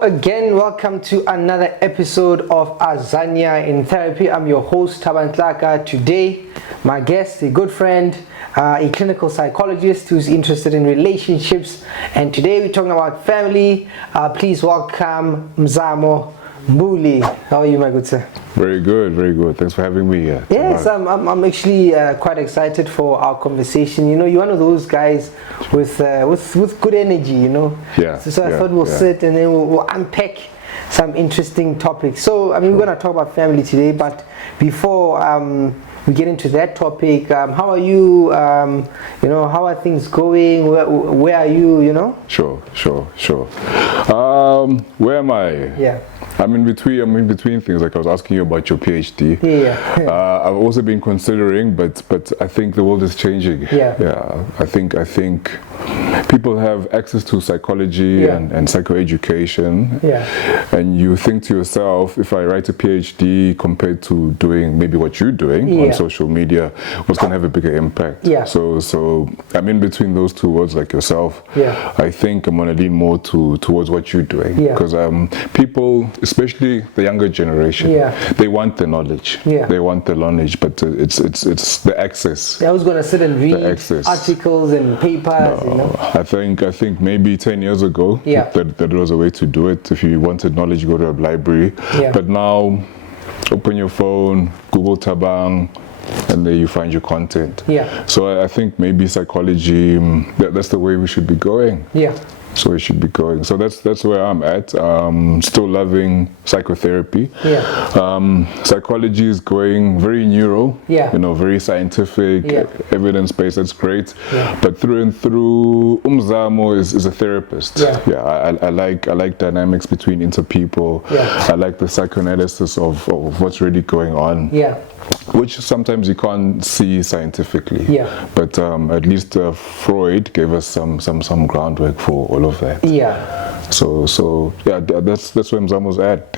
Hello again, welcome to another episode of Azania In Therapy. I'm your host, Tlaka. Today, my guest, a good friend, a clinical psychologist who's interested in relationships. And today we're talking about family. Please welcome Mzamo Mbuli. How are you, my good sir? Very good, very good. Thanks for having me here. Yes, I'm actually quite excited for our conversation. You know, you're one of those guys with good energy, you know. Yeah. So I thought we'll sit and then we'll unpack some interesting topics. So, I mean, we're going to talk about family today, but before we get into that topic, how are you? You know, how are things going? Where are you, you know? Sure. Where am I? Yeah. I'm in between things. Like I was asking you about your PhD. Yeah. I've also been considering, but I think the world is changing. Yeah. I think people have access to psychology and psychoeducation. Yeah. And you think to yourself, if I write a PhD compared to doing maybe what you're doing on social media, what's going to have a bigger impact? Yeah. So I'm in between those two worlds, like yourself. Yeah. I think I'm going to lean more towards what you're doing. Yeah. Because people, especially the younger generation, they want the knowledge. Yeah. They want the knowledge, but it's the access. I was going to sit and read articles and papers. No, you know? I think maybe 10 years ago that was a way to do it. If you wanted knowledge, you go to a library. Yeah. But now, open your phone, Google Thabang, and there you find your content. Yeah. So I think maybe psychology, that's the way we should be going. Yeah. So it should be going. So that's where I'm at. Still loving psychotherapy. Yeah. Psychology is going very neuro. Yeah. You know, very scientific, evidence-based. That's great. Yeah. But through and through, Mzamo is a therapist. Yeah. I like dynamics between interpeople. Yeah. I like the psychoanalysis of what's really going on. Yeah. Which sometimes you can't see scientifically. Yeah. But at least Freud gave us some groundwork for all of that. Yeah. So yeah, that's where Mzamo's at,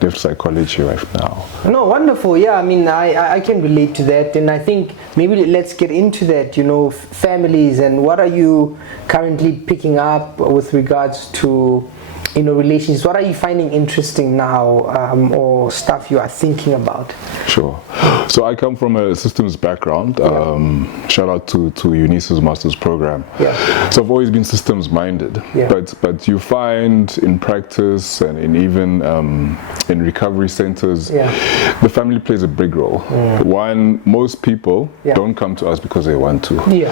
depth psychology right now. No, wonderful. Yeah, I mean, I can relate to that, and I think maybe let's get into that. You know, families, and what are you currently picking up with regards to, you know, relationships? What are you finding interesting now, or stuff you are thinking about? Sure. So I come from a systems background. Shout out to Eunice's master's program. Yeah. So I've always been systems minded. Yeah. But you find in practice and in even in recovery centers, the family plays a big role. One, most people don't come to us because they want to. Yeah.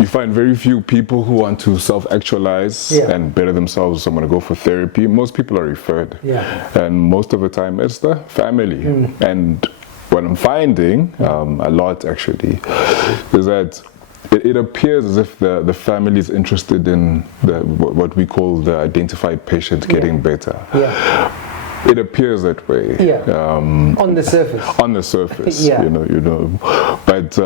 You find very few people who want to self-actualize and better themselves. So I'm going to go for therapy. Most people are referred. Yeah. And most of the time it's the family. And what I'm finding, a lot actually, is that it appears as if the family is interested in what we call the identified patient getting better. Yeah. It appears that way. Yeah. On the surface. On the surface. Yeah. You know. But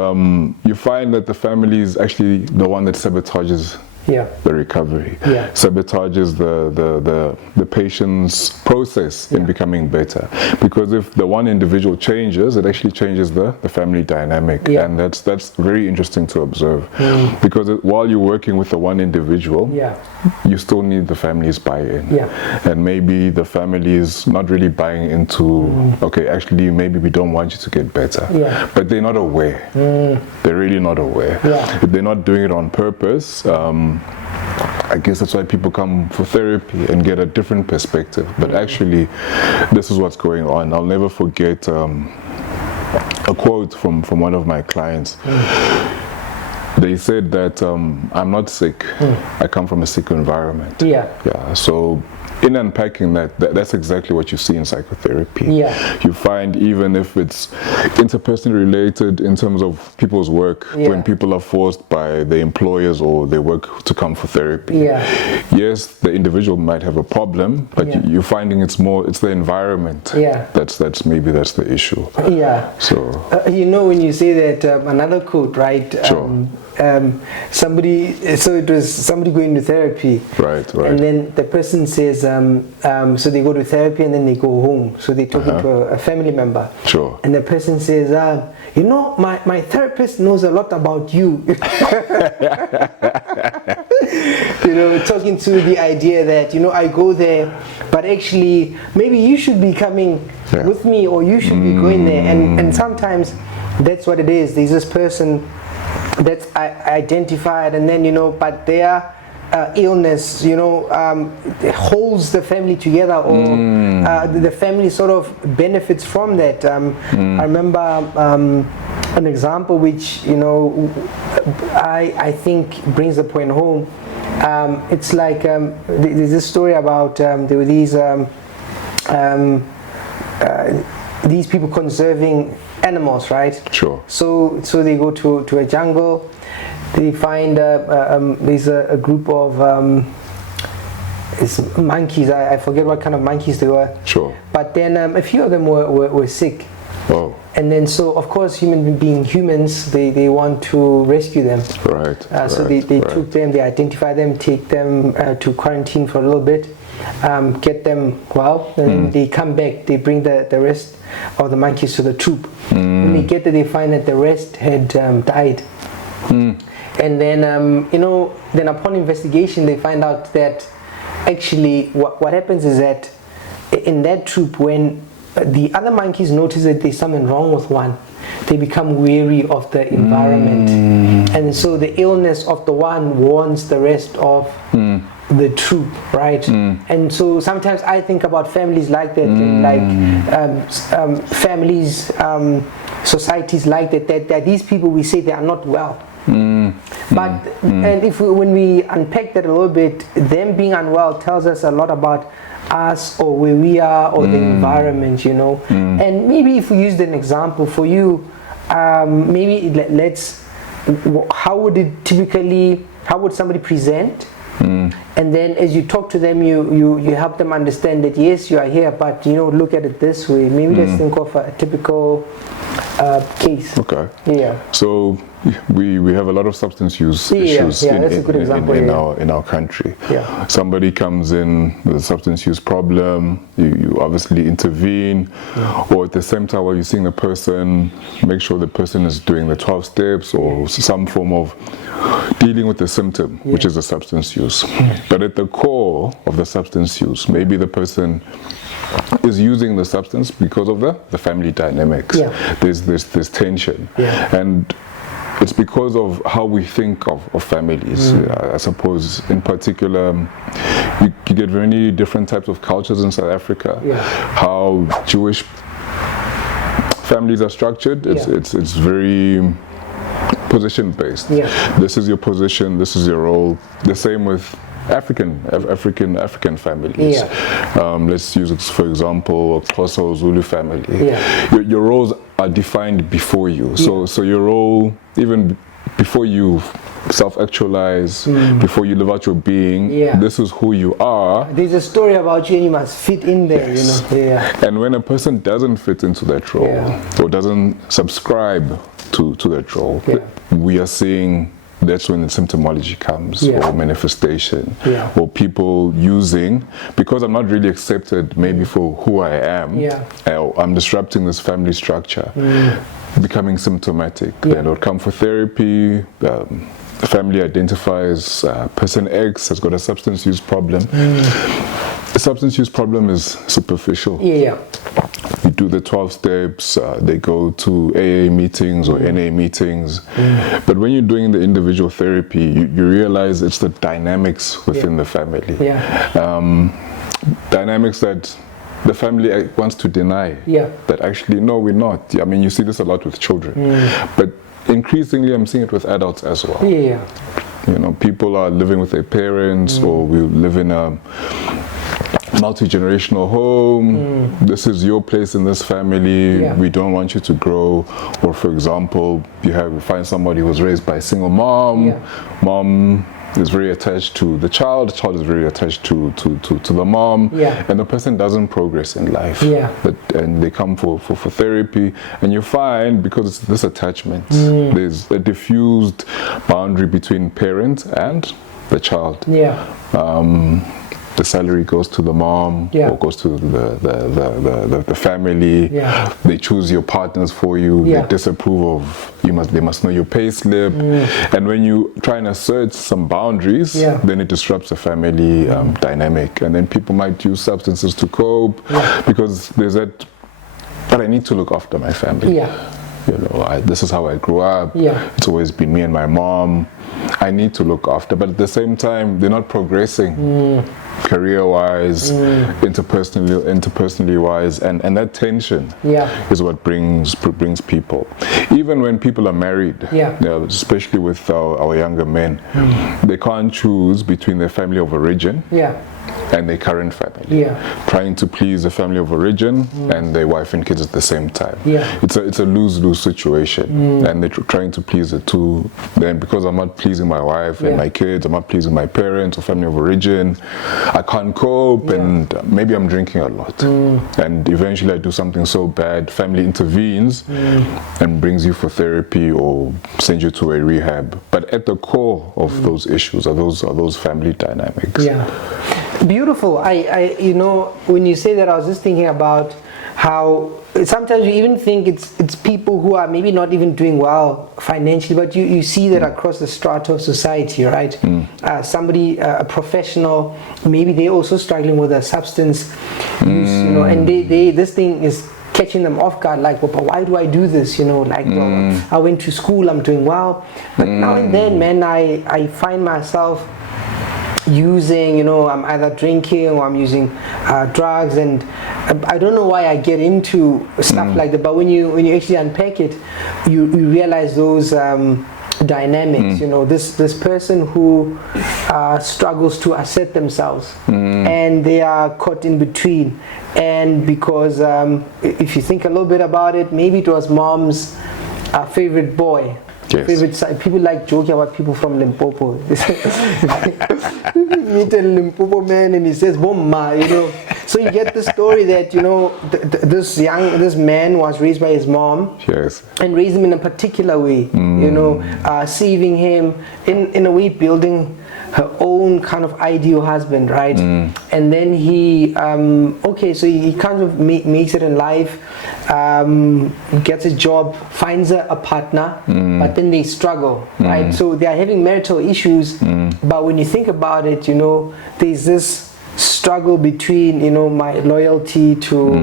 you find that the family is actually the one that sabotages the recovery, sabotages the patient's process in becoming better. Because if the one individual changes, it actually changes the family dynamic, and that's very interesting to observe. Because while you're working with the one individual, you still need the family's buy-in, and maybe the family is not really buying into, okay, actually maybe we don't want you to get better, but they're not aware. They're really not aware. If they're not doing it on purpose, I guess that's why people come for therapy and get a different perspective. But actually, this is what's going on. I'll never forget a quote from one of my clients. They said that I'm not sick. I come from a sick environment. So in unpacking that's exactly what you see in psychotherapy. You find, even if it's interpersonally related in terms of people's work, when people are forced by their employers or their work to come for therapy, yes, the individual might have a problem, but you're finding it's the environment that's the issue. So you know, when you say that, another quote, right? Somebody going to therapy, right, and then the person says, so they go to therapy and then they go home, so they talk to a family member, and the person says, you know, my therapist knows a lot about you. You know, talking to the idea that, you know, I go there, but actually maybe you should be coming with me, or you should be going there. And sometimes that's what it is. There's this person that's identified, and then, you know, but their illness, you know, holds the family together, or the family sort of benefits from that. I remember an example which, you know, I think brings the point home. It's like there's this story about there were these people conserving animals, right? Sure. So they go to a jungle. They find there's a group of it's monkeys. I forget what kind of monkeys they were. Sure. But then a few of them were sick. Oh. And then, so of course, humans, they want to rescue them. Right. So they took them, they identify them, take them to quarantine for a little bit, get them well, and then they come back. They bring the rest of the monkeys to the troop. When they get there, they find that the rest had died. And then, you know, then upon investigation, they find out that actually what happens is that in that troop, when the other monkeys notice that there's something wrong with one, they become weary of the environment. And so the illness of the one warns the rest of the troop, right? And so sometimes I think about families like that, and like families, societies like that these people, we say they are not well. But and when we unpack that a little bit, them being unwell tells us a lot about us, or where we are, or the environment, you know. And maybe if we used an example for you, maybe how would somebody present? And then as you talk to them, you help them understand that yes, you are here, but, you know, look at it this way. Maybe let's think of a typical case. Okay. Yeah. So we have a lot of substance use issues in our country. Yeah. Somebody comes in with a substance use problem, you obviously intervene, or at the same time while you're seeing the person, make sure the person is doing the 12 steps or some form of dealing with the symptom, which is the substance use. But at the core of the substance use, maybe the person is using the substance because of the family dynamics. There's tension, and it's because of how we think of families. I suppose in particular you get very different types of cultures in South Africa. How Jewish families are structured, it's very position based. This is your position, this is your role. The same with African families. Let's use, for example, a Xhosa or Zulu family. Your roles are defined before you. So your role, even before you self-actualize, before you live out your being, this is who you are. There's a story about you, and you must fit in there. You know. And when a person doesn't fit into that role, or doesn't subscribe to that role, we are seeing that's when the symptomology comes, or manifestation, or people using, because I'm not really accepted maybe for who I am, I'm disrupting this family structure, becoming symptomatic. Then it would come for therapy. The family identifies person X has got a substance use problem. The substance use problem is superficial. You do the 12 steps, they go to AA meetings or NA meetings. But when you're doing the individual therapy, you realize it's the dynamics within the family. Dynamics that the family wants to deny. That actually, no, we're not. I mean, you see this a lot with children. But increasingly, I'm seeing it with adults as well. You know, people are living with their parents, or we live in a multi-generational home. This is your place in this family. We don't want you to grow. Or for example, you find somebody who was raised by a single mom. Mom is very attached to the child is very attached to the mom, and the person doesn't progress in life. And they come for therapy, and you find, because it's this attachment, there's a diffused boundary between parent and the child. the salary goes to the mom or goes to the family. They choose your partners for you. They disapprove of they must know your pay slip. And when you try and assert some boundaries, then it disrupts the family dynamic, and then people might use substances to cope because there's that, but I need to look after my family. You know, this is how I grew up. It's always been me and my mom. I need to look after, but at the same time, they're not progressing career-wise, interpersonally wise, and that tension is what brings people. Even when people are married, especially with our younger men, they can't choose between their family of origin and their current family. Trying to please the family of origin and their wife and kids at the same time. It's a lose-lose situation, and they're trying to please the two. Then because I'm not pleasing my wife and my kids, I'm not pleasing my parents or family of origin, I can't cope, and maybe I'm drinking a lot. And eventually I do something so bad, family intervenes and brings you for therapy or sends you to a rehab. But at the core of those issues are those family dynamics. Beautiful. I you know, when you say that, I was just thinking about how sometimes you even think it's people who are maybe not even doing well financially, but you see that across the strata of society, right? Somebody, a professional, maybe they're also struggling with a substance use, you know, and they this thing is catching them off guard, like, well, but why do I do this? You know, like, well, I went to school, I'm doing well, but now and then, man, I find myself using, you know, I'm either drinking or I'm using drugs, and I don't know why I get into stuff like that, but when you actually unpack it, you realize those dynamics. You know, this person who struggles to assert themselves, and they are caught in between, and because if you think a little bit about it, maybe it was mom's favorite boy. Favorite side. People like joking about people from Limpopo. You meet a Limpopo man and he says "Bomma," you know. So you get the story that, you know, this man was raised by his mom, and raised him in a particular way. You know, saving him in a way, building her own kind of ideal husband, right? And then he so he kind of makes it in life, gets a job, finds a partner, but then they struggle, right? So they are having marital issues, but when you think about it, you know, there's this struggle between, you know, my loyalty to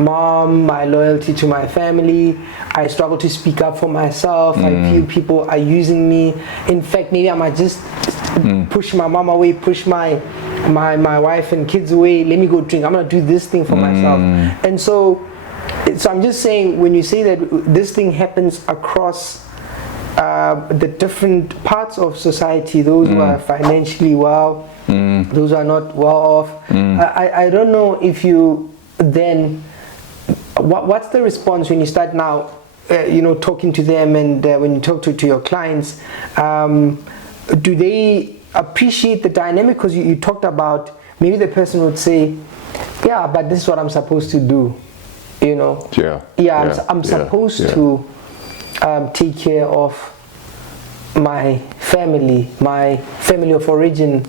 mom, my loyalty to my family. I struggle to speak up for myself. I feel people are using me. In fact, maybe I might just push my mom away, push my wife and kids away. Let me go drink. I'm gonna do this thing for myself. And so I'm just saying, when you say that this thing happens across the different parts of society, those who are financially well, those who are not well off, I don't know if you then, what's the response when you start now, you know, talking to them, and when you talk to your clients, do they appreciate the dynamic? Because you talked about, maybe the person would say, yeah, but this is what I'm supposed to do, you know. I'm supposed to take care of my family of origin,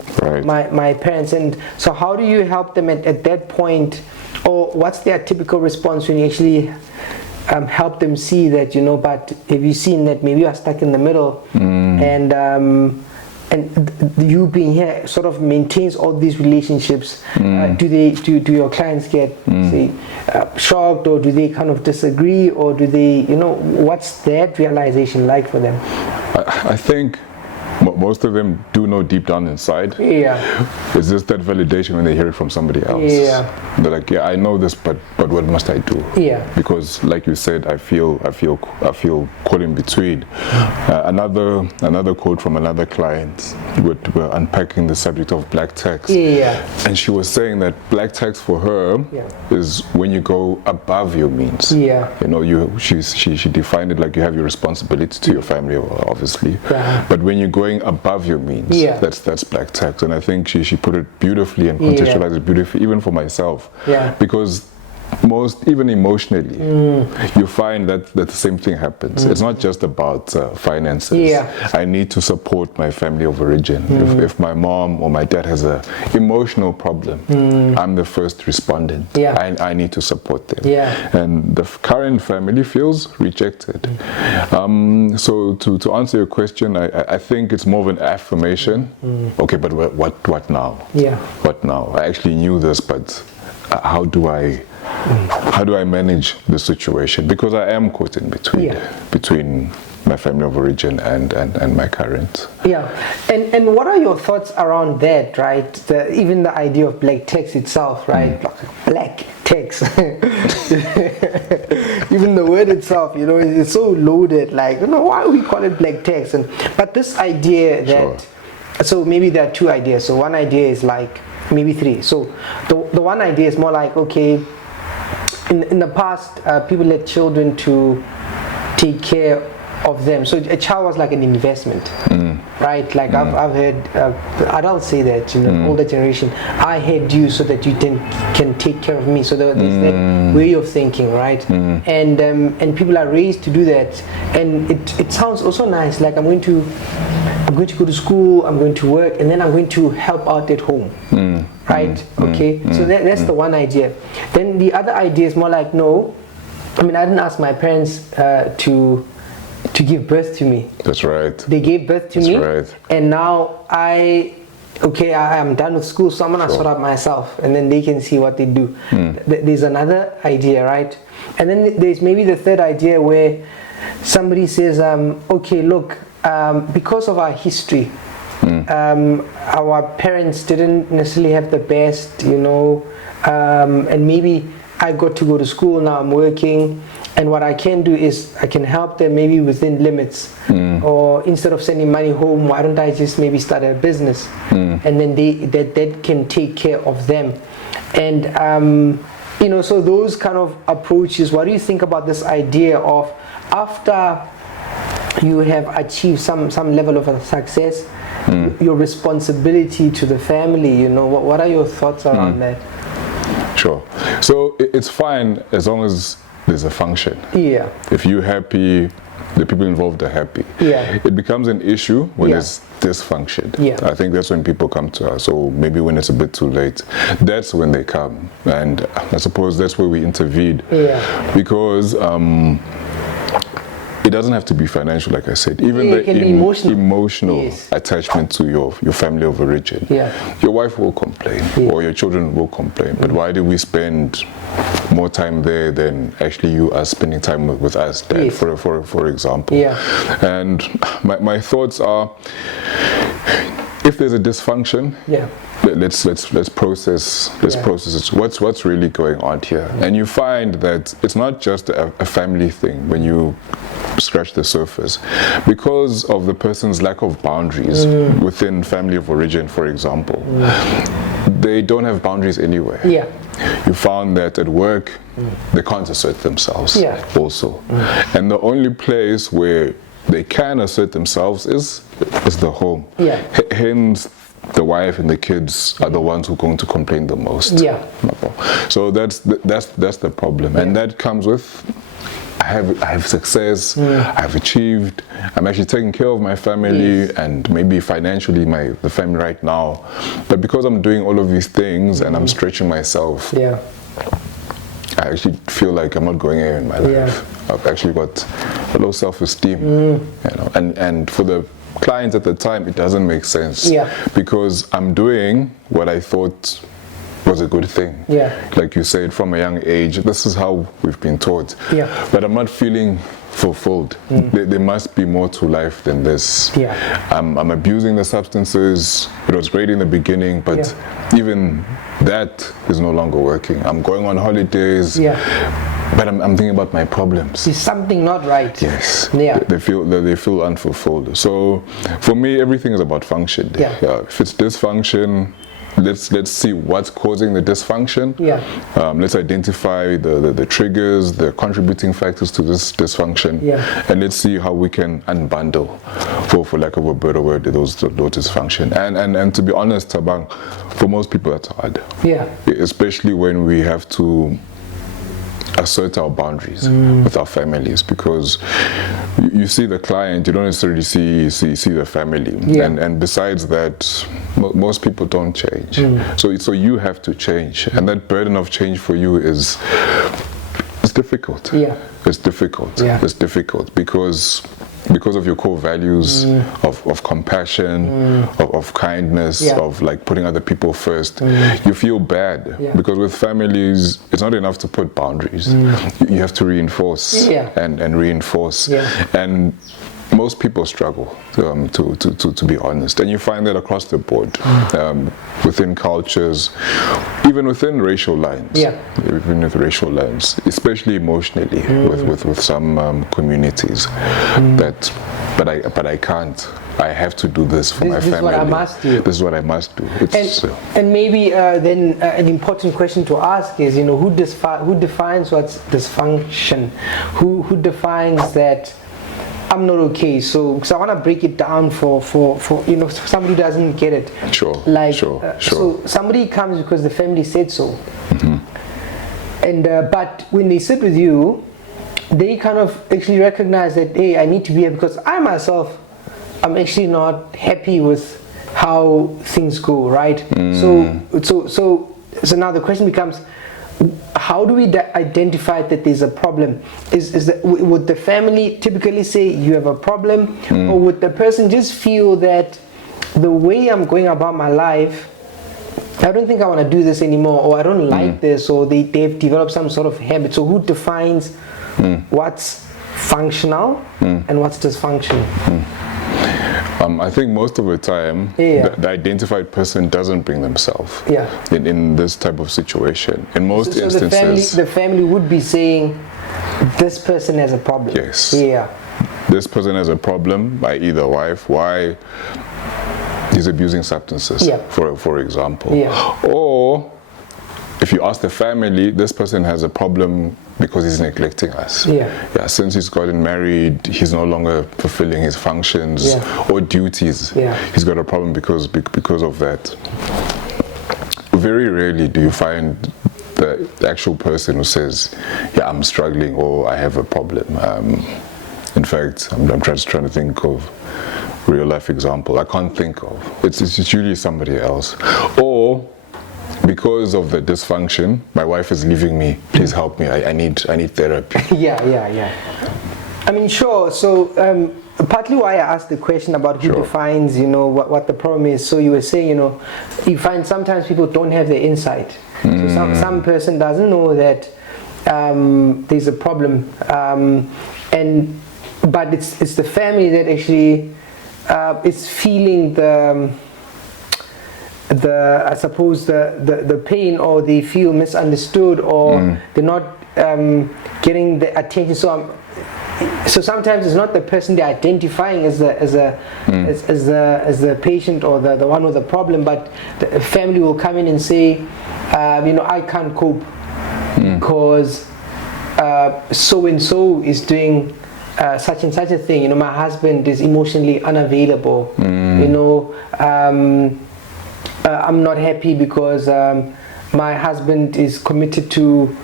my parents. And so how do you help them at that point, or what's their typical response when you actually help them see that, you know, but have you seen that maybe you are stuck in the middle, and you being here sort of maintains all these relationships? Do your clients get say shocked, or do they kind of disagree, or do they, you know, what's that realization like for them? I think most of them do know deep down inside. It's just that validation when they hear it from somebody else. They're like, yeah, I know this, but what must I do? Because, like you said, I feel caught in between. Another quote from another client. We're unpacking the subject of black tax. And she was saying that black tax for her is when you go above your means. You know, she defined it like you have your responsibility to your family, obviously. But when you're going above your means, that's black tax. And I think she put it beautifully and contextualized it beautifully, even for myself. Because even emotionally, you find that the same thing happens. It's not just about finances. Yeah. I need to support my family of origin. If my mom or my dad has a emotional problem, I'm the first respondent. Yeah. I need to support them. Yeah. And the current family feels rejected. So to answer your question, I think it's more of an affirmation. Okay, but what now? Yeah. What now? I actually knew this, but how do I manage the situation? Because I am caught in between my family of origin and my current. Yeah, and what are your thoughts around that, right? Even the idea of black tax itself, right? Black tax. Even the word itself, you know, it's so loaded. Like, you know, why do we call it black tax? But this idea that, so maybe there are two ideas. So one idea is like, maybe three. So the one idea is more like, okay, in the past, people had children to take care of them. So a child was like an investment, right? Like I've heard adults say that, you know, older generation, I had you so that you can take care of me. So there's that way of thinking, right? And people are raised to do that, and it sounds also nice. Like I'm going to go to school, I'm going to work, and then I'm going to help out at home. Right? Okay. So that's the one idea. Then the other idea is more like, no, I mean, I didn't ask my parents to give birth to me. That's right. They gave birth to me, right. And now I am done with school, so I'm gonna sort out myself, and then they can see what they do. There's another idea, right? And then there's maybe the third idea where somebody says, okay, look, because of our history, our parents didn't necessarily have the best, you know, and maybe I got to go to school, now I'm working, and what I can do is I can help them maybe within limits, or instead of sending money home, why don't I just maybe start a business, and then that can take care of them. And you know, so those kind of approaches, what do you think about this idea of after you have achieved some level of success, your responsibility to the family, you know, what are your thoughts around that? Sure. So it's fine as long as there's a function. Yeah. If you're happy, the people involved are happy. Yeah. It becomes an issue when there's dysfunction. Yeah. I think that's when people come to us, or maybe when it's a bit too late. That's when they come. And I suppose that's where we intervened. Yeah. Because it doesn't have to be financial, like I said. Even the emotional attachment to your family of origin. Yeah. Your wife will complain, or your children will complain. But why do we spend more time there than actually you are spending time with us, Dad, for example? Yeah. And my thoughts are, if there's a dysfunction, let's process it. What's really going on here? And you find that it's not just a family thing when you scratch the surface, because of the person's lack of boundaries within family of origin, for example. They don't have boundaries anywhere. Yeah. You found that at work they can't assert themselves also. And the only place where they can assert themselves is the home. Yeah. Hence the wife and the kids are the ones who are going to complain the most. Yeah. So that's the problem. And that comes with I have success, I've achieved, I'm actually taking care of my family and maybe financially the family right now. But because I'm doing all of these things and I'm stretching myself, I actually feel like I'm not going anywhere in my life. I've actually got a low self-esteem, you know, and for the clients at the time, it doesn't make sense because I'm doing what I thought was a good thing. Yeah. Like you said, from a young age, this is how we've been taught. Yeah. But I'm not feeling fulfilled. There must be more to life than this. Yeah. I'm abusing the substances. It was great in the beginning, but even that is no longer working. I'm going on holidays. Yeah. But I'm thinking about my problems. Is something not right? Yes. Yeah. They feel unfulfilled. So for me, everything is about function. Yeah. If it's dysfunction, let's see what's causing the dysfunction. Yeah. Let's identify the triggers, the contributing factors to this dysfunction. Yeah. And let's see how we can unbundle, for lack of a better word, those dysfunction. And to be honest, Thabang, for most people that's hard. Yeah. Especially when we have to assert our boundaries with our families, because you see the client, you don't necessarily see the family. And besides that, most people don't change. So you have to change, and that burden of change for you is difficult. It's difficult. It's difficult because of your core values of compassion, of kindness, of like putting other people first. You feel bad because with families, it's not enough to put boundaries. You have to reinforce and reinforce. And most people struggle, to be honest, and you find that across the board, within cultures, even within racial lines, even with racial lines, especially emotionally, with some communities. But I can't. I have to do this for my family. This is what I must do. This is what I must do. And maybe then an important question to ask is, who defines what's dysfunction? Who defines that I'm not okay? So, because I want to break it down for somebody who doesn't get it. Sure. So somebody comes because the family said so. And but when they sit with you, they kind of actually recognize that, hey, I need to be here because I myself, I'm actually not happy with how things go, right? So now the question becomes, how do we identify that there's a problem? Would the family typically say you have a problem, or would the person just feel that the way I'm going about my life, I don't think I want to do this anymore, or I don't like this, or they've developed some sort of habit? So who defines what's functional and what's dysfunctional? I think most of the time, the identified person doesn't bring themselves in this type of situation. In most instances, the family would be saying, this person has a problem. Yes. This person has a problem, i.e. the wife. Why? He's abusing substances, for example. Or if you ask the family, this person has a problem because he's neglecting us. Since he's gotten married, he's no longer fulfilling his functions or duties. He's got a problem because of that. Very rarely do you find the actual person who says, I'm struggling, or I have a problem. In fact, I'm just trying to think of real life example. I can't think of. It's usually somebody else. Or because of the dysfunction, my wife is leaving me. Please help me. I need therapy. I mean, sure. So partly why I asked the question about who defines, what the problem is. So you were saying, you find sometimes people don't have the insight. So some person doesn't know that there's a problem, but it's the family that actually is feeling I suppose the pain, or they feel misunderstood, or they're not getting the attention. So sometimes it's not the person they're identifying as the patient or the one with the problem, but the family will come in and say, I can't cope because so and so is doing such and such a thing. My husband is emotionally unavailable. I'm not happy because my husband is committed to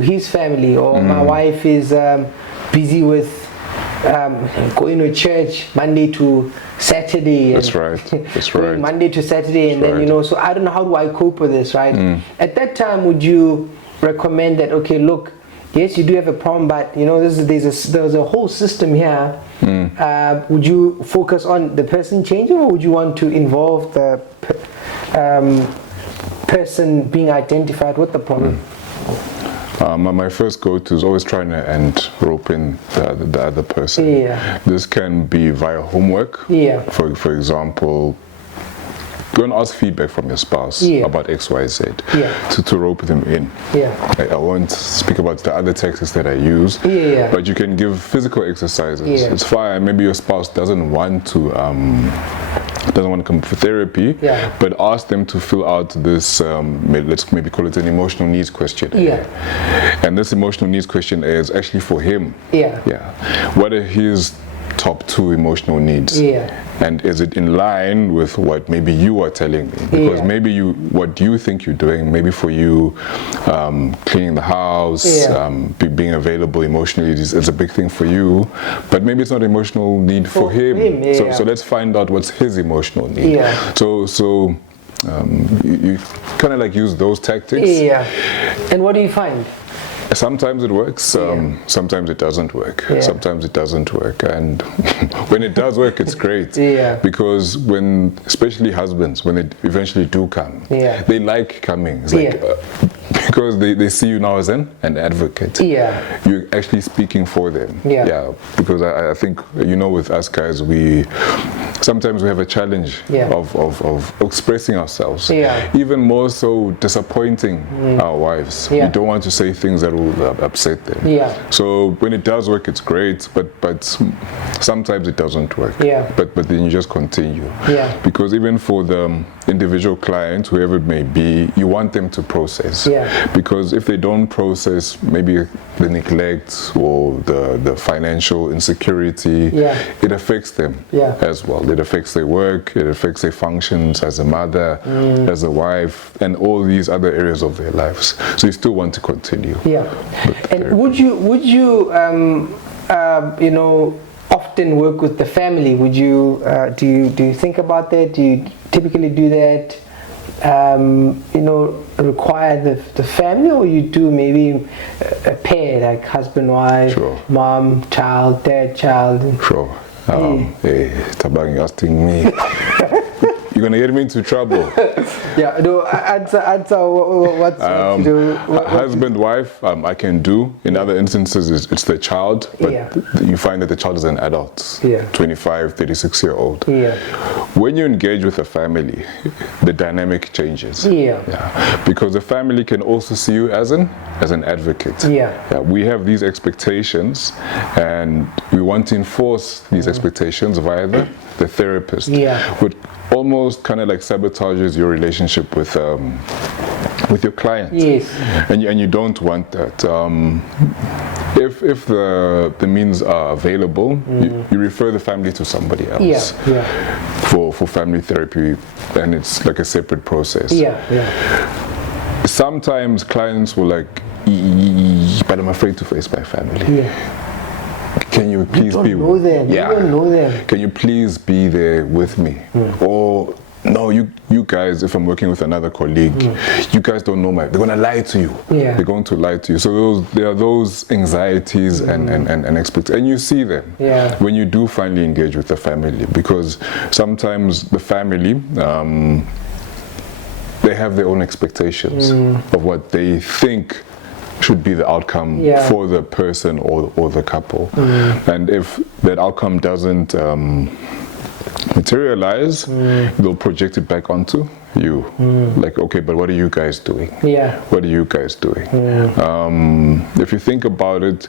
his family, or my wife is busy with going to church Monday to Saturday. That's right. Monday to Saturday, and then so I don't know, how do I cope with this, right? At that time, would you recommend that, okay, look, yes, you do have a problem, but there's a whole system here. Would you focus on the person changing, or would you want to involve the person being identified with the problem? My first go-to is always trying to rope in the other person. This can be via homework. For example, go and ask feedback from your spouse about XYZ to rope them in. I won't speak about the other texts that I use, but you can give physical exercises. It's fine. Maybe your spouse doesn't want to come for therapy, but ask them to fill out this, let's maybe call it an emotional needs questionnaire. And this emotional needs questionnaire is actually for him. What are his top 2 emotional needs? And is it in line with what maybe you are telling me? Because maybe what you think you're doing, maybe for you, cleaning the house, being available emotionally is a big thing for you, but maybe it's not an emotional need for him. So let's find out what's his emotional need. So you kind of like use those tactics. And what do you find? Sometimes it works, sometimes it doesn't work. Sometimes it doesn't work, and when it does work, it's great. Because when, especially husbands, when they eventually do come, they like coming. It's like, because they see you now as an advocate. You're actually speaking for them. Because I think, you know, with us guys, sometimes we have a challenge of expressing ourselves. Even more so disappointing our wives. We don't want to say things that will upset them. So when it does work, it's great, but sometimes it doesn't work. But then you just continue. Because even for the individual client, whoever it may be, you want them to process. Because if they don't process maybe the neglect or the financial insecurity, it affects them as well. It affects their work, it affects their functions as a mother, as a wife, and all these other areas of their lives. So you still want to continue. And would you you know, often work with the family? Would you do you think about that? Do you typically do that? You know, require the family, or you do maybe a pair, like husband, wife, mom, child, dad, child? Hey, Thabang, you're asking me. You're gonna get me into trouble. No, answer what to do. Husband, wife, I can do. In other instances, it's the child, but you find that the child is an adult, 25, 36-year-old. When you engage with a family, the dynamic changes. Because the family can also see you as an advocate. We have these expectations, and we want to enforce these expectations via the therapist. Which almost kind of like sabotages your relationship with your client. And you don't want that. If the means are available, you refer the family to somebody else for family therapy, and it's like a separate process. Sometimes clients will like, but I'm afraid to face my family. Can you please be with them? You don't know them. Can you please be there with me? Or no, you guys, if I'm working with another colleague, you guys don't know they're gonna lie to you. They're going to lie to you. So there are those anxieties and expectations, and you see them when you do finally engage with the family, because sometimes the family they have their own expectations of what they think should be the outcome for the person or the couple. And if that outcome doesn't materialize, they'll project it back onto you. Like, okay, but what are you guys doing? What are you guys doing? If you think about it,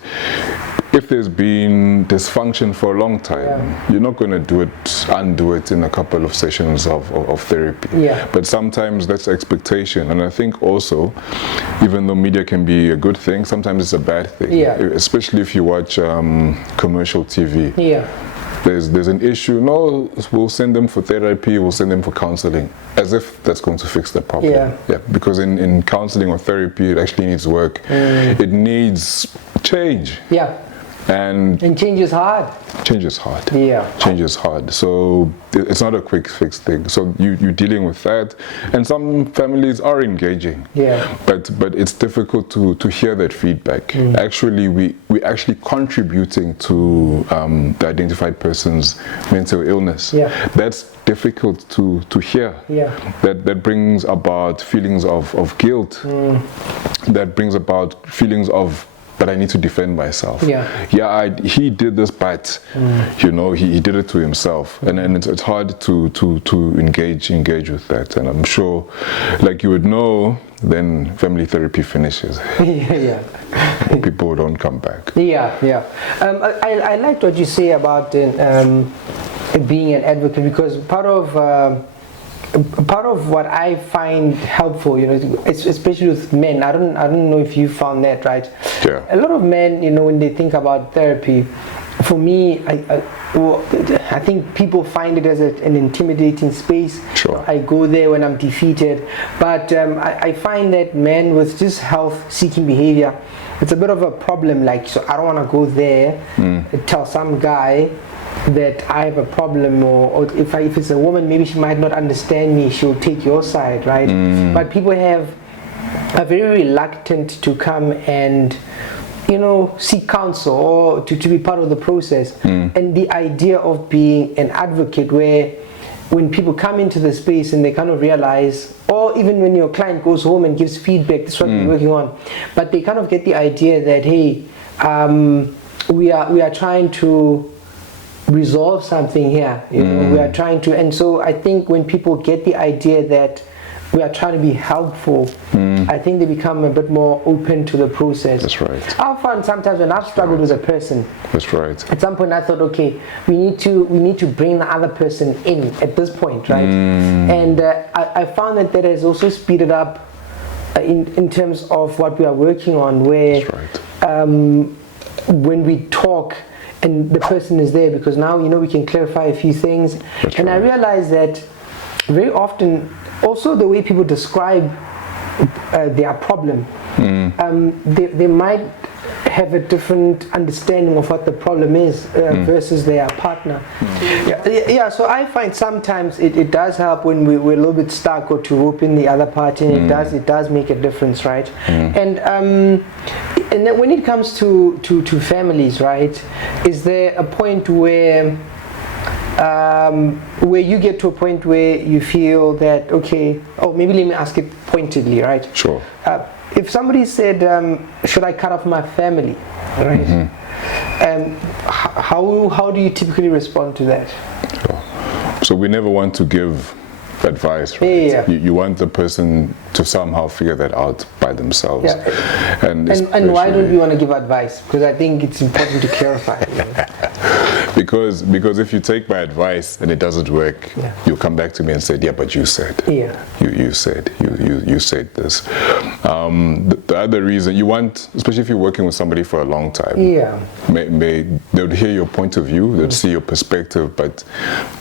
if there's been dysfunction for a long time, you're not going to undo it in a couple of sessions of therapy. But sometimes that's expectation. And I think also, even though media can be a good thing, sometimes it's a bad thing. Especially if you watch commercial TV. There's an issue. No, we'll send them for therapy, we'll send them for counseling, as if that's going to fix the problem. Because in counseling or therapy, it actually needs work. It needs change. And change is hard. Change is hard. Change is hard. So it's not a quick fix thing. So you're dealing with that, and some families are engaging. But it's difficult to hear that feedback. Actually, we're actually contributing to the identified person's mental illness. That's difficult to hear. That brings about feelings of guilt. That brings about feelings of, but I need to defend myself. He did this, but you know, he did it to himself, and it's hard to engage with that. And I'm sure, like you would know, then family therapy finishes. People don't come back. I liked what you say about being an advocate, because part of what I find helpful, you know, especially with men, I don't know if you found that, right? A lot of men, you know, when they think about therapy, for me, well, I think people find it as an intimidating space. Sure. I go there when I'm defeated, but I find that men with just health-seeking behavior, it's a bit of a problem. Like, so I don't want to go there and tell some guy that I have a problem, or if it's a woman, maybe she might not understand me. She'll take your side, right? But people are very reluctant to come and, you know, seek counsel or to be part of the process. And the idea of being an advocate, where when people come into the space and they kind of realize, or even when your client goes home and gives feedback, this is what we're working on, but they kind of get the idea that, hey, we are trying to resolve something here, you know, we are trying to. And so I think when people get the idea that we are trying to be helpful, I think they become a bit more open to the process. That's right. I found sometimes when I've struggled with a person, that's right, at some point I thought, okay, we need to bring the other person in at this point, right? And I found that has also speeded up in terms of what we are working on, where when we talk and the person is there, because now, you know, we can clarify a few things. And I realize that very often also the way people describe their problem, they might have a different understanding of what the problem is versus their partner. So I find sometimes it does help when we're a little bit stuck, or to rope in the other party, and it does make a difference, right? And then when it comes to families, right, is there a point where you get to a point where you feel that, okay, maybe let me ask it pointedly, right? Sure. If somebody said, should I cut off my family, right? How do you typically respond to that? Sure. So we never want to give advice, right? You want the person to somehow figure that out by themselves. And why don't you want to give advice? Because I think it's important to clarify. Because if you take my advice and it doesn't work, you'll come back to me and say, yeah, but you said. You said this. The other reason you want, especially if you're working with somebody for a long time, they would hear your point of view, they'd see your perspective, but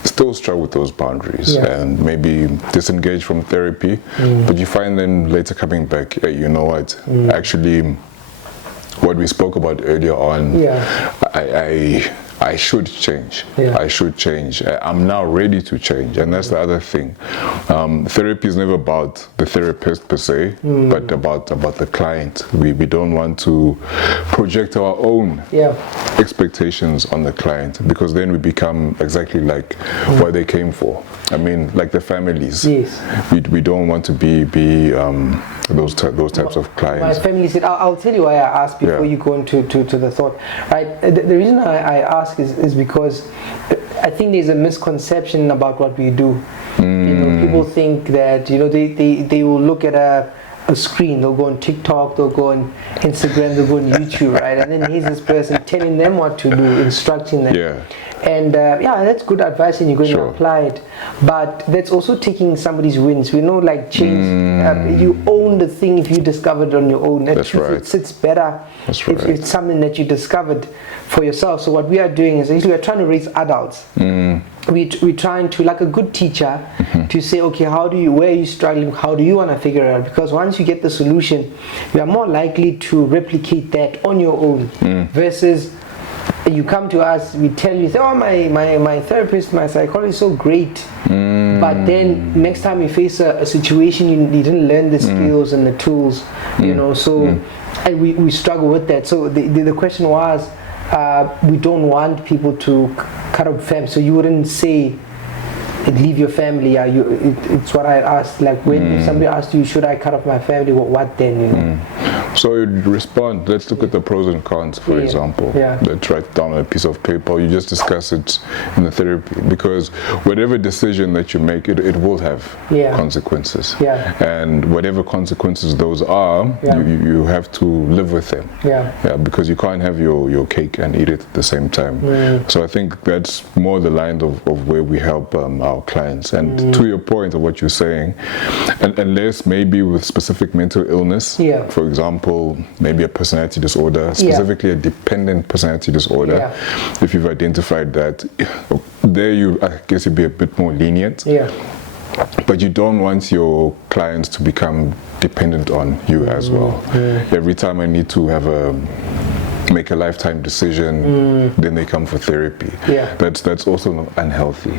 still struggle with those boundaries and maybe disengage from therapy. But you find them later coming back, hey, you know what, actually what we spoke about earlier on, I should change. I should change. I'm now ready to change. And that's the other thing. Therapy is never about the therapist per se, but about the client. We don't want to project our own expectations on the client, because then we become exactly like what they came for. I mean, like the families. We don't want to be those types of clients. My family said, I'll tell you why I asked before you go into the thought. Right? The reason I ask is because I think there's a misconception about what we do. You know, people think that, you know, they will look at a screen, they'll go on TikTok, they'll go on Instagram, they'll go on YouTube, right? And then here's this person telling them what to do, instructing them. And that's good advice, and you're going to apply it. But that's also taking somebody's wins. We know, like, change, you own the thing if you discover it on your own. It sits better if it's something that you discovered for yourself. So what we are doing is actually we're trying to raise adults. We're trying to, like a good teacher, to say, okay, where are you struggling? How do you want to figure it out? Because once you get the solution, you are more likely to replicate that on your own versus you come to us, we tell you, oh, my therapist, my psychologist is so great, but then next time you face a situation, you didn't learn the skills and the tools, you know, so and we struggle with that. So the question was, we don't want people to cut off family. So you wouldn't say leave your family. It's what I asked, like when somebody asked you, should I cut off my family, what then, you know? So you respond, let's look at the pros and cons, for example. Let's write down on a piece of paper. You just discuss it in the therapy, because whatever decision that you make, it will have consequences. And whatever consequences those are, you have to live with them. Because you can't have your cake and eat it at the same time. So I think that's more the line of where we help our clients. And to your point of what you're saying, unless maybe with specific mental illness, for example, example, maybe a personality disorder, specifically a dependent personality disorder, if you've identified that, there I guess you'd be a bit more lenient. But you don't want your clients to become dependent on you as well. Every time I need to make a lifetime decision, then they come for therapy. That's also not unhealthy.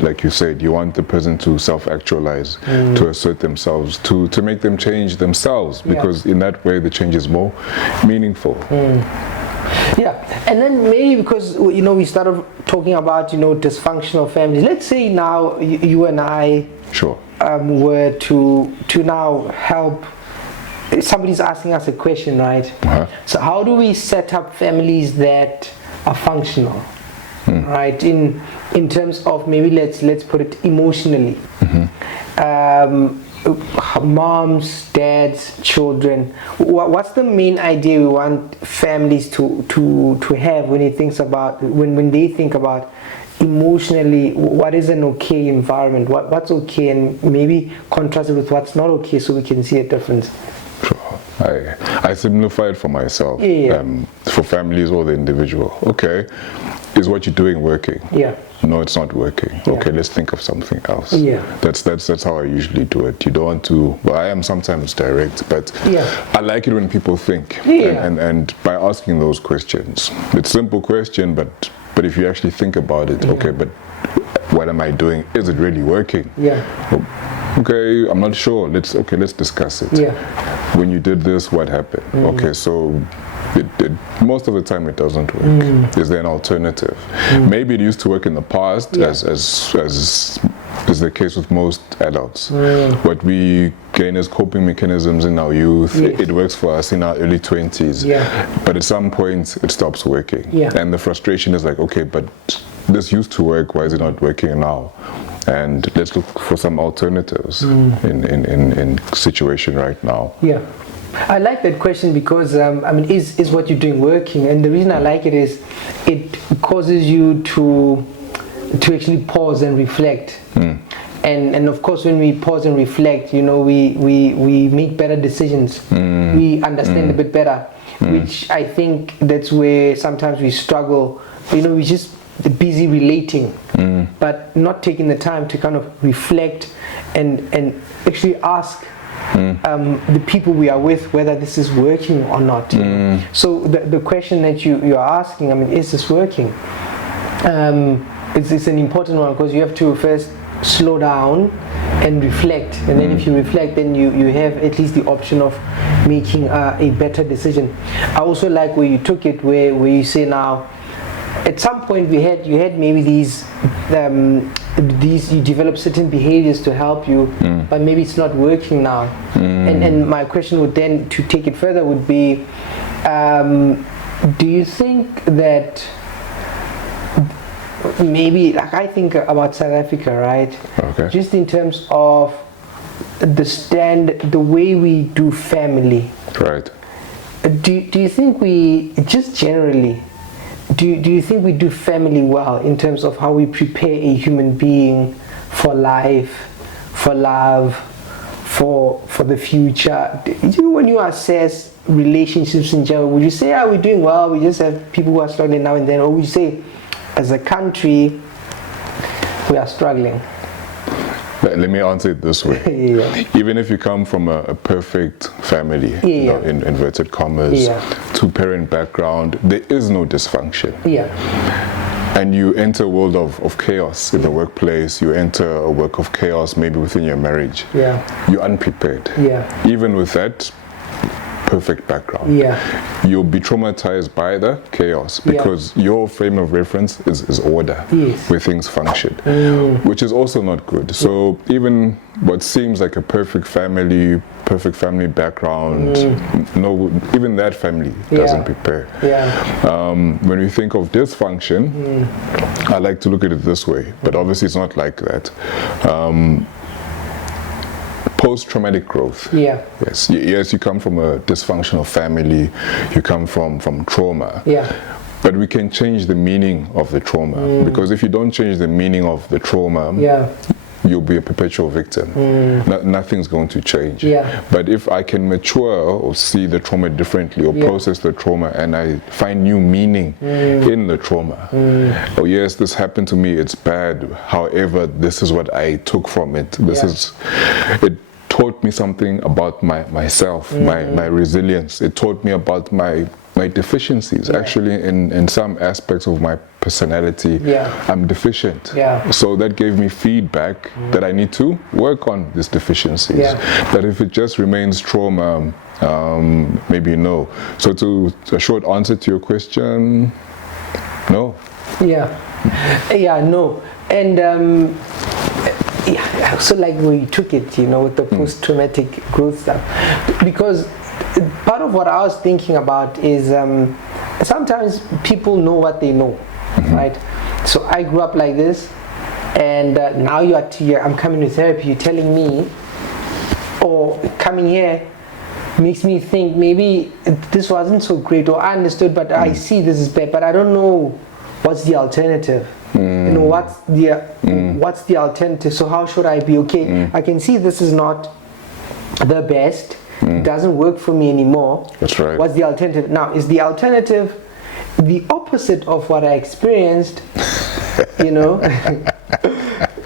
Like you said, you want the person to self-actualize, to assert themselves, to make them change themselves, because in that way the change is more meaningful. And then maybe because we started talking about dysfunctional families. Let's say now you and I were to now help. Somebody's asking us a question, right? So how do we set up families that are functional, right? In terms of maybe let's put it emotionally. Moms, dads, children. What's the main idea we want families to have when they think about emotionally? What is an okay environment? What's okay, and maybe contrast it with what's not okay, so we can see a difference. I simplify it for myself. For families or the individual. Okay, is what you're doing working? No, it's not working. Okay, let's think of something else. That's how I usually do it. You don't want to. Well, I am sometimes direct, but I like it when people think. And by asking those questions, it's a simple question, but if you actually think about it, okay, but what am I doing? Is it really working? Okay, I'm not sure. Let's discuss it. When you did this, what happened? Okay, so most of the time it doesn't work. Is there an alternative? Maybe it used to work in the past, as is the case with most adults. What we gain as coping mechanisms in our youth, it works for us in our early 20s. But at some point it stops working. And the frustration is like, okay, but this used to work, why is it not working now? And let's look for some alternatives in situation right now. I like that question because is what you're doing working? And the reason I like it is it causes you to actually pause and reflect. And of course, when we pause and reflect, we make better decisions. We understand a bit better, which I think that's where sometimes we struggle. We just busy relating, but not taking the time to kind of reflect and actually ask the people we are with whether this is working or not. So the question that you are asking, is this working? It's an important one, because you have to first slow down and reflect, and then if you reflect, then you have at least the option of making a better decision. I also like where you took it, where you say now, at some point you had maybe these you develop certain behaviors to help you, but maybe it's not working now. And my question would then, to take it further, would be, do you think that maybe, like I think about South Africa, right? Just in terms of the way we do family, right? Do you think we just generally? Do you think we do family well in terms of how we prepare a human being for life, for love, for the future? When you assess relationships in general, would you say, we're doing well, we just have people who are struggling now and then, or would you say, as a country, we are struggling? Let me answer it this way. Even if you come from a perfect family, in inverted commas, two-parent background, there is no dysfunction. And you enter a world of chaos in the workplace, you enter a work of chaos maybe within your marriage. You're unprepared. Even with that perfect background, you'll be traumatized by the chaos, because your frame of reference is order, where things function, which is also not good. So even what seems like a perfect family background, no, even that family doesn't prepare. When we think of dysfunction, I like to look at it this way, but obviously it's not like that. Post-traumatic growth. Yes, you come from a dysfunctional family, you come from trauma. But we can change the meaning of the trauma, because if you don't change the meaning of the trauma, you'll be a perpetual victim. Nothing's going to change. But if I can mature or see the trauma differently or process the trauma, and I find new meaning in the trauma. Oh yes, this happened to me, it's bad. However, this is what I took from it. It taught me something about myself, my resilience. It taught me about my deficiencies. Actually, in some aspects of my personality, I'm deficient. So that gave me feedback that I need to work on these deficiencies. But if it just remains trauma, maybe no. So a short answer to your question, no. No. And so like we took it, with the post-traumatic growth stuff, because part of what I was thinking about is sometimes people know what they know, right? So I grew up like this, and now I'm coming to therapy, you're telling me, or coming here makes me think maybe this wasn't so great, or I understood, but I see this is bad, but I don't know what's the alternative. What's the alternative? So how should I be? Okay, I can see this is not the best. It doesn't work for me anymore. That's right. What's the alternative? Now, is the alternative the opposite of what I experienced?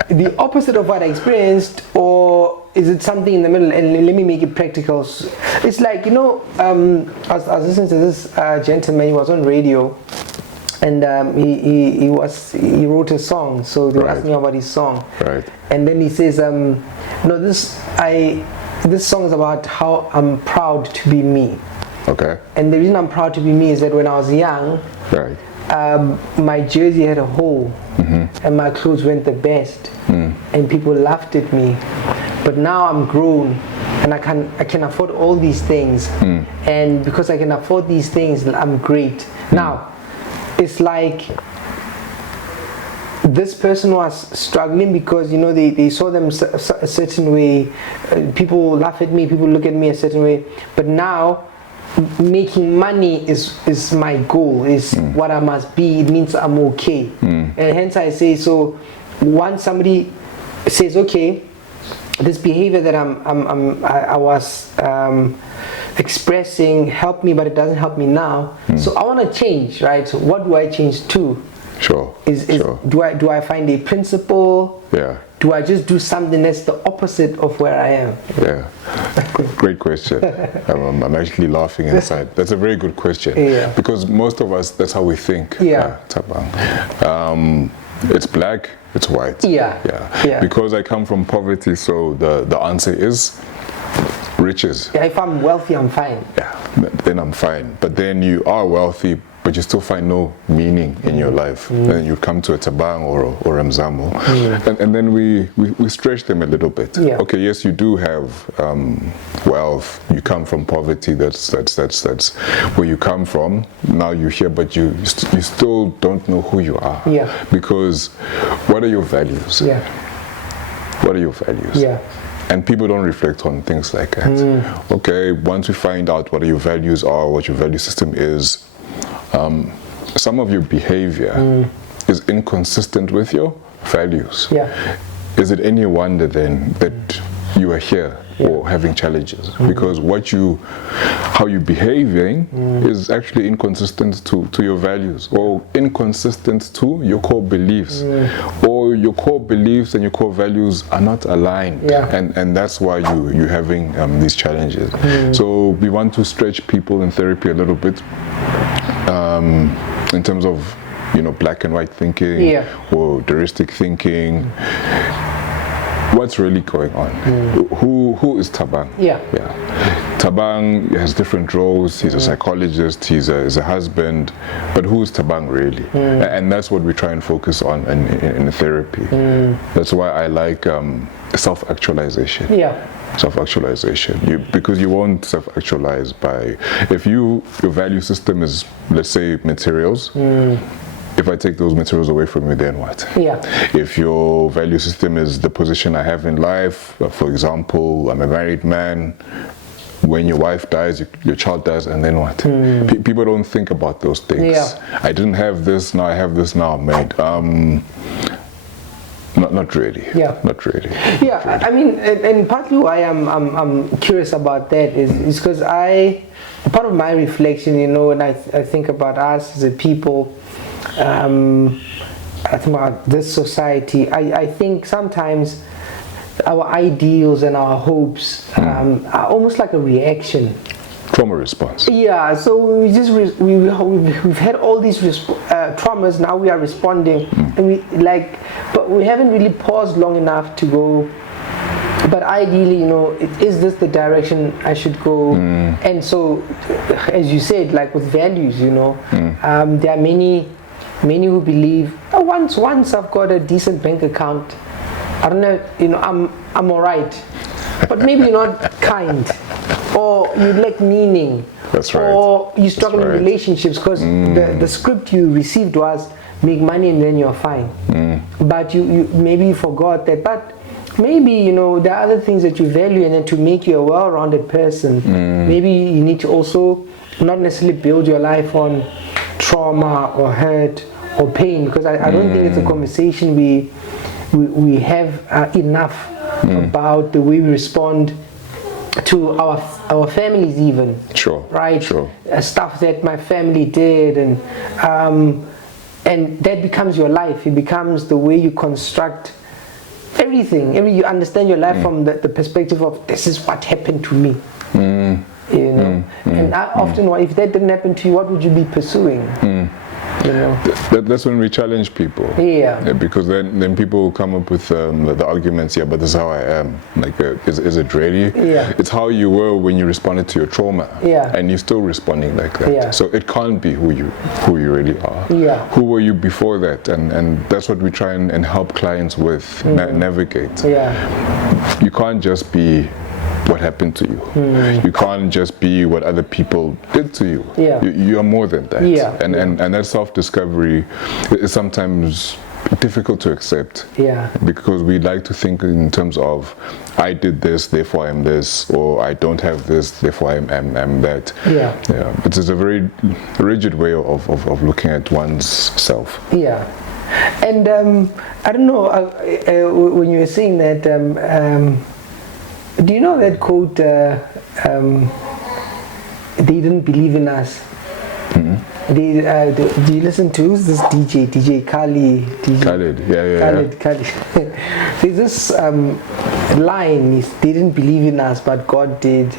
The opposite of what I experienced, or is it something in the middle? And let me make it practical. It's like, I was listening to this gentleman. He was on radio, and he wrote a song. So they were asking about his song, and then he says, this song is about how I'm proud to be me. And the reason I'm proud to be me is that when I was young, my jersey had a hole, and my clothes weren't the best, and people laughed at me. But now I'm grown, and I can afford all these things, and because I can afford these things, I'm great. Now, it's like this person was struggling because they saw them a certain way. People laugh at me, people look at me a certain way. But now, making money is my goal, is what I must be. It means I'm okay, and hence I say, so once somebody says, okay, this behavior that I was expressing helped me, but it doesn't help me now. So I want to change, right? So what do I change to? Sure. Do I find a principle? Do I just do something that's the opposite of where I am? Great question. I'm actually laughing inside. That's a very good question. Because most of us, that's how we think. Thabang. It's black, it's white. Because I come from poverty, so the answer is riches. If I'm wealthy, I'm fine. Then I'm fine. But then you are wealthy, but you still find no meaning in your life. Then you come to a Thabang or a Mzamo, and then we stretch them a little bit. Okay, yes, you do have wealth. You come from poverty. That's where you come from. Now you're here, but you still don't know who you are. Because what are your values? What are your values? And people don't reflect on things like that. Okay, once we find out what your values are, what your value system is, some of your behavior is inconsistent with your values. Is it any wonder then that you are here or having challenges? Because how you're behaving is actually inconsistent to your values, or inconsistent to your core beliefs, or your core beliefs and your core values are not aligned, and that's why you're having these challenges. So we want to stretch people in therapy a little bit, in terms of black and white thinking or heuristic thinking. What's really going on? Who is Thabang? Thabang has different roles. He's a psychologist, he's a husband, but who is Thabang really? And that's what we try and focus on in therapy. That's why I like self-actualization. Self-actualization, because you won't self-actualize by, if your value system is, let's say, materials. If I take those materials away from you, then what? If your value system is the position I have in life, for example, I'm a married man, when your wife dies, your child dies, and then what? People don't think about those things. I didn't have this, now I have this, now I'm married. Not really. Yeah. Not really. Yeah. Not really. I mean, and partly why I'm curious about that is because part of my reflection, you know, when I think about us as a people, I think about this society, I think sometimes our ideals and our hopes are almost like a reaction. Trauma response. Yeah, so we've had all these traumas. Now we are responding, and but we haven't really paused long enough to go. But ideally, you know, is this the direction I should go? And so, as you said, like with values, you know, there are many who believe once I've got a decent bank account, I don't know, you know, I'm all right. But maybe you're not kind, or you lack meaning. That's right. Or you struggle in relationships because the script you received was make money and then you're fine. But you maybe you forgot that. But maybe, you know, there are other things that you value, and then to make you a well-rounded person, maybe you need to also not necessarily build your life on trauma or hurt or pain, because I don't think it's a conversation we have enough about the way we respond to our families, even. Sure. Right. Sure. Stuff that my family did, and that becomes your life. It becomes the way you construct everything. You understand your life from the perspective of this is what happened to me. You know. And I often, if that didn't happen to you, what would you be pursuing? You know? That's when we challenge people. Yeah. Because then people will come up with the arguments. Yeah, but this is how I am. Like, is it really? Yeah. It's how you were when you responded to your trauma. Yeah. And you're still responding like that. Yeah. So it can't be who you really are. Yeah. Who were you before that? And that's what we try and help clients with navigate. Yeah. You can't just be what happened to you. You can't just be what other people did to you. Yeah. You are more than that. Yeah. And that self-discovery is sometimes difficult to accept. Yeah. Because we like to think in terms of I did this, therefore I'm this, or I don't have this, therefore I'm that. Yeah. Yeah. It is a very rigid way of looking at one's self. Yeah. And I don't know, when you were saying that, do you know that quote, they didn't believe in us? Do you listen to, who's this DJ Khaled? Khaled, yeah. Khaled. There's this line, they didn't believe in us, but God did.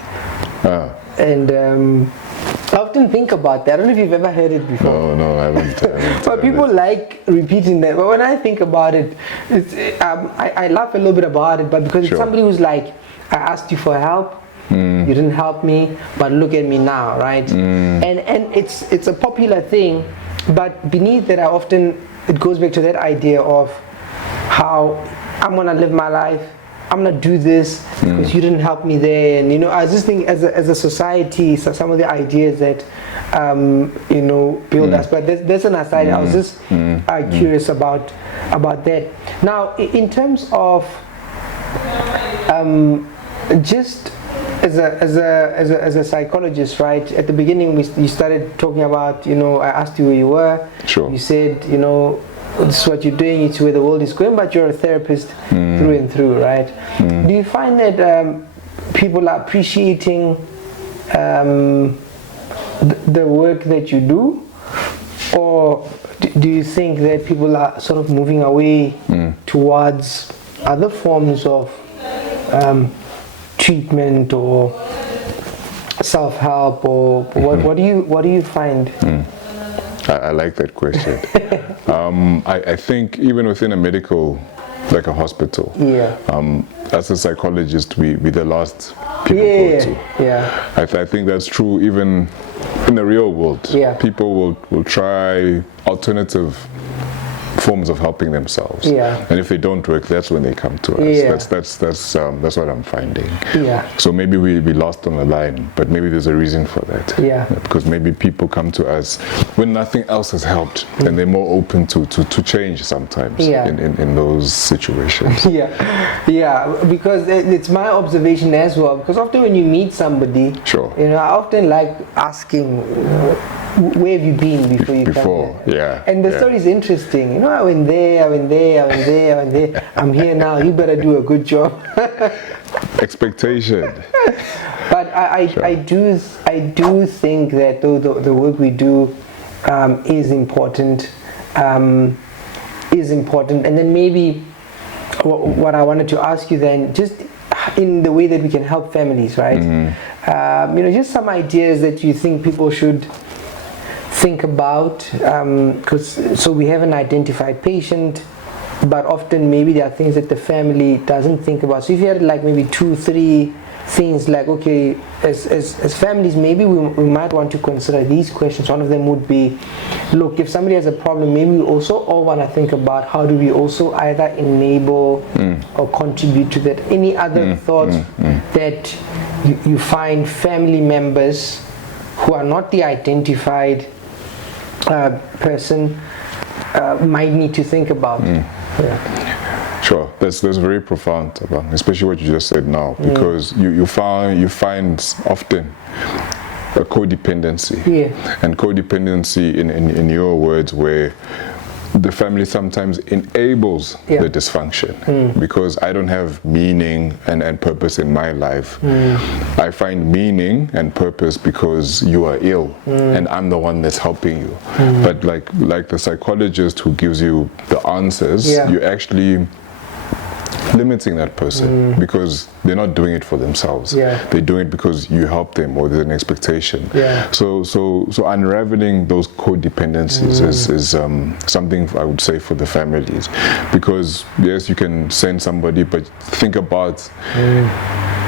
And I often think about that. I don't know if you've ever heard it before. No, I haven't. But people like repeating that. But when I think about it, I laugh a little bit about it, but because it's somebody who's like, I asked you for help, you didn't help me, but look at me now, right? And it's a popular thing, but beneath that, it goes back to that idea of how I'm gonna live my life, I'm gonna do this because you didn't help me there. And you know, I just think as a society, so some of the ideas that you know, build us. But there's an aside. I was just curious about that. Now, in terms of just as a psychologist, right? At the beginning, you started talking about, you know, I asked you who you were. Sure. You said, you know, this is what you're doing, it's where the world is going, but you're a therapist through and through, right? Do you find that people are appreciating the work that you do, or do you think that people are sort of moving away towards other forms of treatment or self-help, or what do you find? I like that question. I think even within a medical, like a hospital, as a psychologist, we the last people go to. Yeah. I think that's true even in the real world. Yeah. People will try alternative forms of helping themselves. Yeah. And if they don't work, that's when they come to us. Yeah. That's what I'm finding. Yeah. So maybe we lost on the line, but maybe there's a reason for that. Yeah. Because maybe people come to us when nothing else has helped, and they're more open to change sometimes in those situations. Yeah, because it's my observation as well. Because often when you meet somebody, Sure. you know, I often like asking, where have you been before you come here? Yeah. And the story is interesting. You know, I went there. I'm here now. You better do a good job. Expectation. But I do think that the work we do is important. And then maybe what I wanted to ask you then, just in the way that we can help families, right? You know, just some ideas that you think people should think about, so we have an identified patient, but often maybe there are things that the family doesn't think about. So if you had like maybe 2-3 things, like, okay, as families, maybe we might want to consider these questions. One of them would be, look, if somebody has a problem, maybe we also all want to think about how do we also either enable or contribute to that. Any other thoughts that you find family members who are not the identified person might need to think about? Sure, that's very profound, especially what you just said now, because you find often a codependency, and codependency in your words, where the family sometimes enables the dysfunction, because I don't have meaning and purpose in my life. I find meaning and purpose because you are ill, and I'm the one that's helping you. But like the psychologist who gives you the answers, you actually limiting that person because they're not doing it for themselves. They're doing it because you help them, or there's an expectation. So unraveling those codependencies is something I would say for the families, because yes, you can send somebody, but think about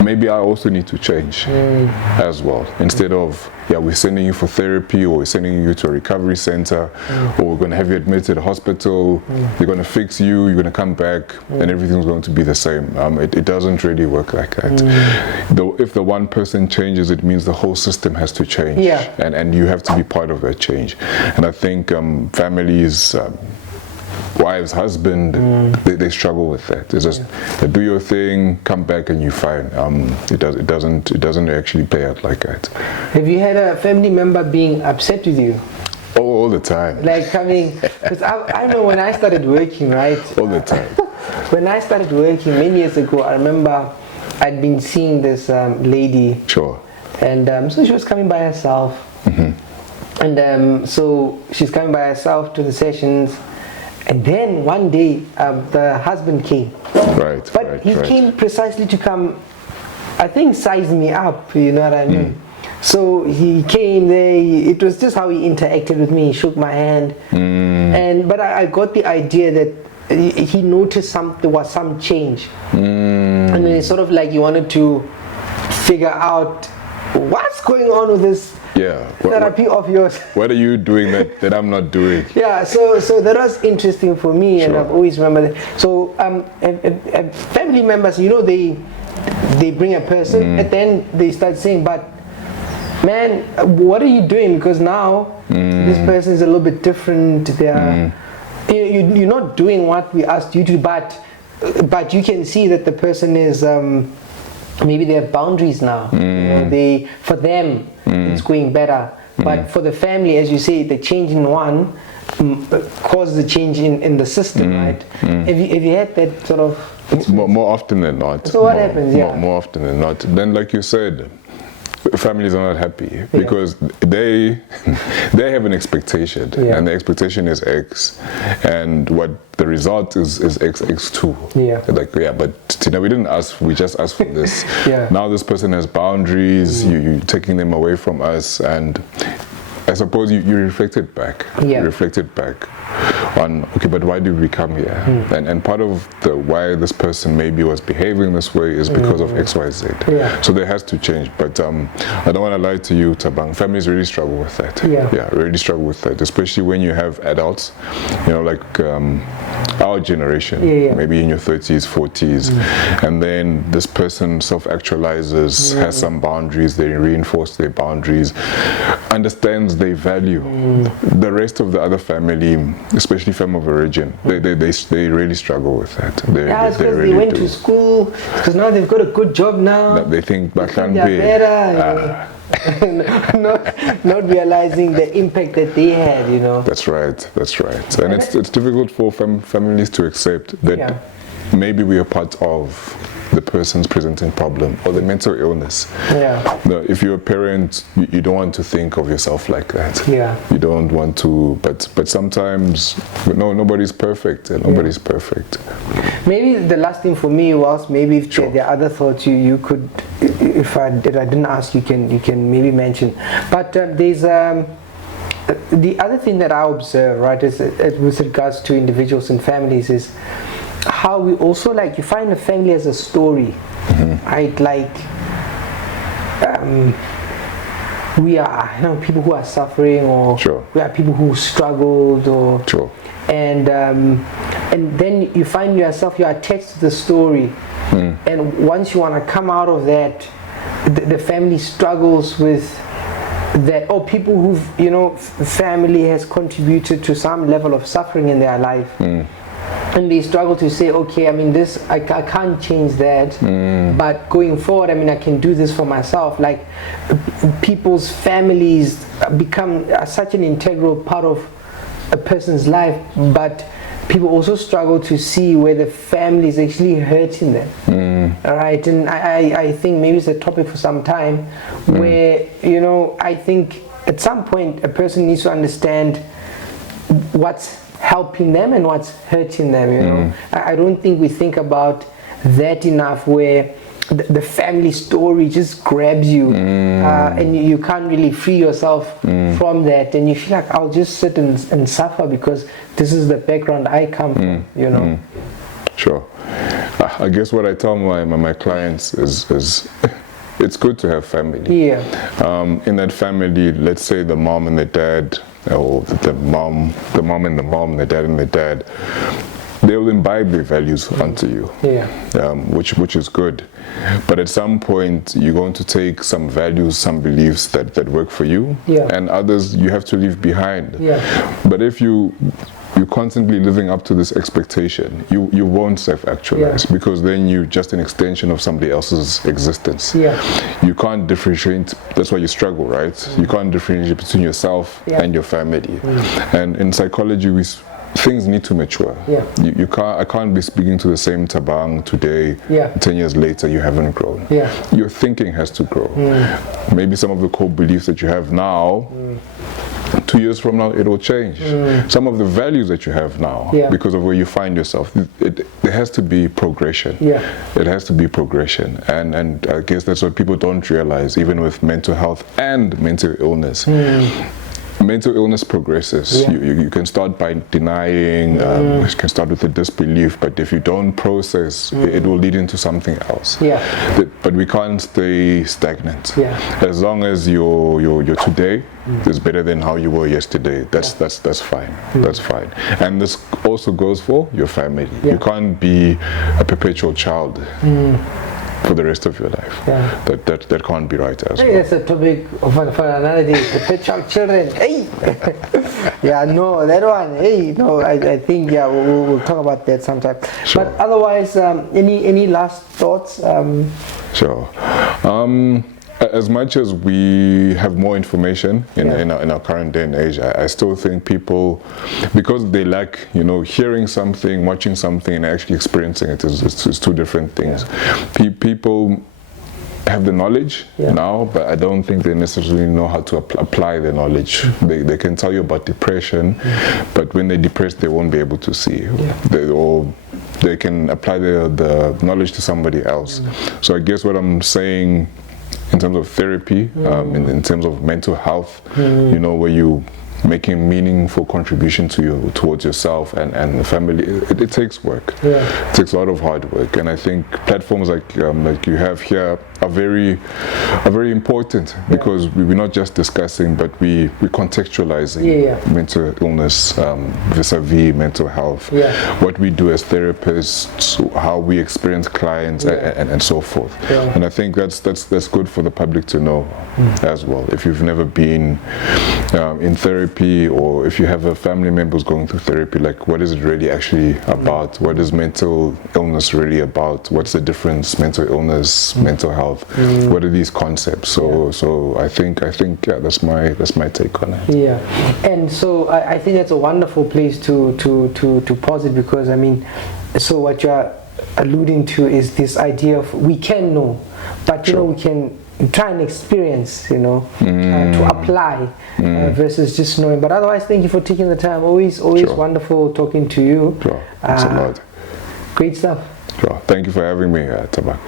maybe I also need to change as well. Instead of, we're sending you for therapy, or we're sending you to a recovery center, or we're going to have you admitted to hospital, they're going to fix you, you're going to come back, and everything's going to be the same. It doesn't really work like that. Though if the one person changes, it means the whole system has to change, and you have to be part of that change. And I think families, wives, husband, they struggle with that. It's just do your thing, come back, and you're fine. It doesn't actually play out like that. Have you had a family member being upset with you? Oh, all the time. Like coming, because I know when I started working, right? All the time. When I started working many years ago, I remember I'd been seeing this lady. Sure. And so she was coming by herself. And so she's coming by herself to the sessions. And then one day, the husband came. But he came precisely to come, I think, size me up, you know what I mean? So he came there, it was just how he interacted with me. He shook my hand. But I got the idea that he noticed there was some change. And then it's sort of like he wanted to figure out what's going on with this therapy of yours. What are you doing that I'm not doing? So that was interesting for me, and I've always remembered that. So family members, you know, they bring a person, and then they start saying, but man, what are you doing? Because now this person is a little bit different. They are, you're not doing what we asked you to, but you can see that the person is maybe they have boundaries now. You know, for them it's going better, but for the family, as you say, the change in one causes a change in the system, right? Have you had that sort of? It's more often than not. So what happens? More often than not. Then, like you said, families are not happy because they have an expectation, and the expectation is X, and what the result is X2. But we didn't ask, we just asked for this. Now this person has boundaries, you're taking them away from us, and I suppose you reflected back. You reflected back on, okay, but why did we come here? And part of why this person maybe was behaving this way is because of X, Y, Z. So there has to change. But I don't want to lie to you, Thabang. Families really struggle with that. Really struggle with that, especially when you have adults, you know, like our generation, maybe in your 30s, 40s, and then this person self-actualizes, has some boundaries, they reinforce their boundaries, understands they value. The rest of the other family, especially family of origin, they really struggle with that. It's because they went to school, because now they've got a good job now. They think they're better. not realizing the impact that they had, you know. That's right. And it's difficult for families to accept that maybe we are part of the person's presenting problem or the mental illness. No, if you're a parent, you don't want to think of yourself like that. You don't want to, but sometimes nobody's perfect, and nobody's perfect. Maybe the last thing for me was, maybe if there are other thoughts you could, if I didn't ask, you can maybe mention. But there's the other thing that I observe, right, is with regards to individuals and families, is how we also, like, you find a family as a story, right? Like, we are, you know, people who are suffering, or we are people who struggled, or and then you find yourself, you're attached to the story, and once you want to come out of that, the family struggles with that, or people who've, you know, family has contributed to some level of suffering in their life. And they struggle to say, okay, I mean, this, I can't change that, but going forward, I mean, I can do this for myself. Like, people's families become such an integral part of a person's life, but people also struggle to see where the family is actually hurting them. All right, and I think maybe it's a topic for some time, where, you know, I think at some point a person needs to understand what's helping them and what's hurting them, you know. I don't think we think about that enough, where the family story just grabs you, and you can't really free yourself from that, and you feel like, I'll just sit and suffer because this is the background I come from, you know. Sure. I guess what I tell my clients is it's good to have family. In that family, let's say the mom and the dad, or the mom and the mom, the dad and the dad, they will imbibe their values onto you, which is good. But at some point, you're going to take some values, some beliefs that work for you, and others you have to leave behind. But if you're constantly living up to this expectation, you won't self-actualize, because then you're just an extension of somebody else's existence. You can't differentiate. That's why you struggle, right? You can't differentiate between yourself and your family. And in psychology, things need to mature. You can't. I can't be speaking to the same Thabang today. 10 years later, you haven't grown. Your thinking has to grow. Maybe some of the core beliefs that you have now, 2 years from now, it will change. Some of the values that you have now, because of where you find yourself, there has to be progression. It has to be progression, and I guess that's what people don't realize, even with mental health and mental illness. Mental illness progresses. You can start by denying, you can start with a disbelief, but if you don't process, it will lead into something else. But we can't stay stagnant. As long as your today is better than how you were yesterday, that's fine. That's fine. And this also goes for your family. You can't be a perpetual child for the rest of your life. That can't be right as well. That's a topic for another day. Perpetual children. Hey, no, that one. Hey, no, I think we'll talk about that sometime. But otherwise, any last thoughts? Sure. As much as we have more information in our current day and age, I still think people, because they lack, hearing something, watching something, and actually experiencing it is two different things. People have the knowledge now, but I don't think they necessarily know how to apply the knowledge. They can tell you about depression, but when they're depressed, they won't be able to see. They can apply the knowledge to somebody else. So I guess what I'm saying, in terms of therapy, in terms of mental health, where you making meaningful contribution towards yourself and the family, it takes work. It takes a lot of hard work, and I think platforms like you have here are very important, because we're not just discussing, but we're contextualizing mental illness vis-a-vis mental health, what we do as therapists, how we experience clients, and so forth. And I think that's good for the public to know as well. If you've never been in therapy, or if you have a family members going through therapy, like, what is it really actually about? What is mental illness really about? What's the difference, mental illness, mental health? health. What are these concepts? So I think that's my take on it. Yeah, and so I think that's a wonderful place to pause it, because I mean, so what you're alluding to is this idea of we can know, but you know, we can try and experience, you know, to apply versus just knowing. But otherwise, thank you for taking the time. Always wonderful talking to you. Thanks a lot. Great stuff. Thank you for having me, Thabang.